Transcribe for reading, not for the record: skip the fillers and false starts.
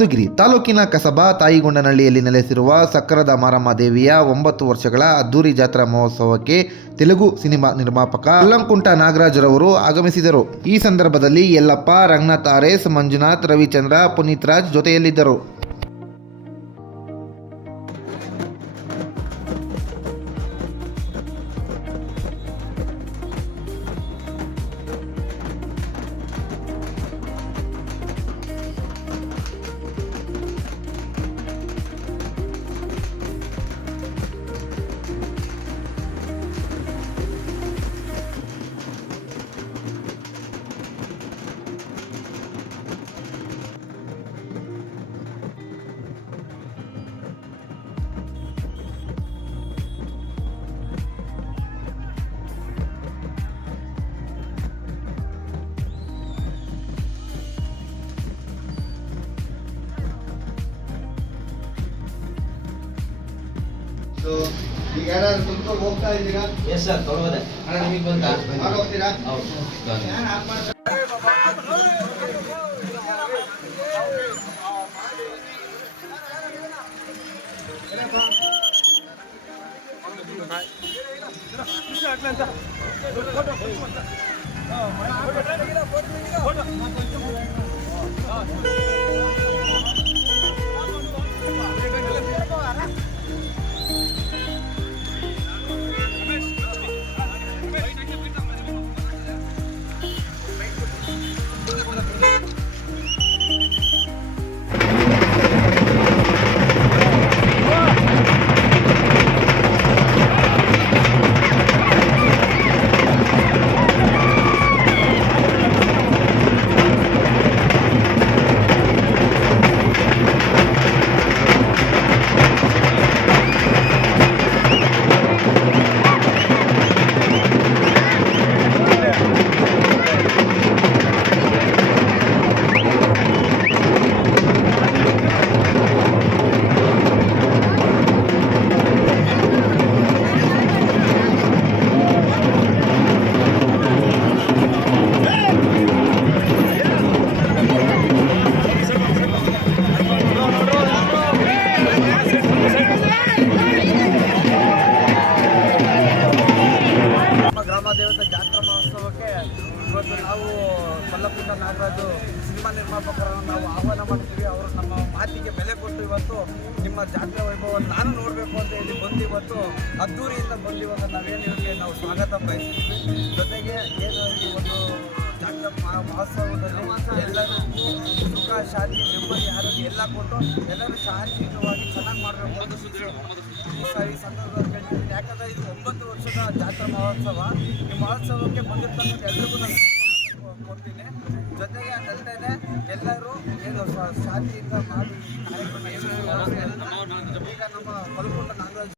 ಮಧುಗಿರಿ ತಾಲೂಕಿನ ಕಸಬಾ ತಾಯಿಗೊಂಡನಹಳ್ಳಿಯಲ್ಲಿ ನೆಲೆಸಿರುವ ಸಕ್ಕರದ ಮಾರಮ್ಮ ದೇವಿಯ 9 ವರ್ಷಗಳ ಅದ್ದೂರಿ ಜಾತ್ರಾ ಮಹೋತ್ಸವಕ್ಕೆ ತೆಲುಗು ಸಿನಿಮಾ ನಿರ್ಮಾಪಕ ಅಲ್ಲಂಕುಂಟ ನಾಗರಾಜ್ರವರು ಆಗಮಿಸಿದರು. ಈ ಸಂದರ್ಭದಲ್ಲಿ ಯಲ್ಲಪ್ಪ, ರಂಗನಾಥ್ ಆರ್ಎಸ್, ಮಂಜುನಾಥ್, ರವಿಚಂದ್ರ, ಪುನೀತ್ ರಾಜ್ ಜೊತೆಯಲ್ಲಿದ್ದರು. ಈಗ ಯಾರಾದ್ರೂ ಕುತ್ಕೊಂಡು ಹೋಗ್ತಾ ಇದ್ದೀರಾ? ಎಸ್ ಸರ್, ತೊಗೊಳ್ಬೋದೆ. ಅಣ್ಣ ನಿಮಗೆ ಬಂತಾ? ಹೋಗ್ತೀರಾ? ಹೌದು. ದೇವತೆ ಜಾತ್ರಾ ಮಹೋತ್ಸವಕ್ಕೆ ಇವತ್ತು ನಾವು ಅಲ್ಲಂಕುಂಟ ನಾಗರಾಜು ಸಿನಿಮಾ ನಿರ್ಮಾಪಕರನ್ನು ನಾವು ಆಹ್ವಾನ ಮಾಡ್ತೀವಿ. ಅವರು ನಮ್ಮ ಮಾತಿಗೆ ಬೆಲೆ ಕೊಟ್ಟು ಇವತ್ತು ನಿಮ್ಮ ಜಾತ್ರಾ ವೈಭವವನ್ನು ನಾನು ನೋಡಬೇಕು ಅಂತ ಹೇಳಿ ಬಂದು ಇವತ್ತು ಅದ್ದೂರಿಯಿಂದ ಬಂದು ಇವಾಗ ನಾವೇನು ಇವರಿಗೆ ನಾವು ಸ್ವಾಗತ ಬಯಸ್ತೀವಿ. ಜೊತೆಗೆ ಏನು ಈ ಒಂದು ಜಾತ್ರಾ ಮಹೋತ್ಸವದಲ್ಲಿ ಎಲ್ಲರೂ ಸುಖ, ಶಾಂತಿ, ನೆಮ್ಮದಿ, ಆರೋಗ್ಯ ಎಲ್ಲ ಕೊಟ್ಟು ಎಲ್ಲರೂ ಶಾಂತಿಯುತವಾಗಿ ಚೆನ್ನಾಗಿ ಮಾಡಬೇಕು ಈ ಸಂದರ್ಭದಲ್ಲಿ ಹೇಳ್ತೀನಿ. ಯಾಕಂದರೆ ಇದು 9 ವರ್ಷದ ಜಾತ್ರಾ ಮಹೋತ್ಸವ. ಈ ಮಹೋತ್ಸವಕ್ಕೆ ಬಂದಿರ್ತಕ್ಕಂಥ ಎಲ್ರಿಗೂ ನಾನು ಕೊಡ್ತೀನಿ. ಜೊತೆಗೆ ಅದಲ್ಲದೆ ಎಲ್ಲರೂ ಏನು ಶಾಂತಿಯಿಂದ ಮಾಡಿ ಕಾರ್ಯಕ್ರಮ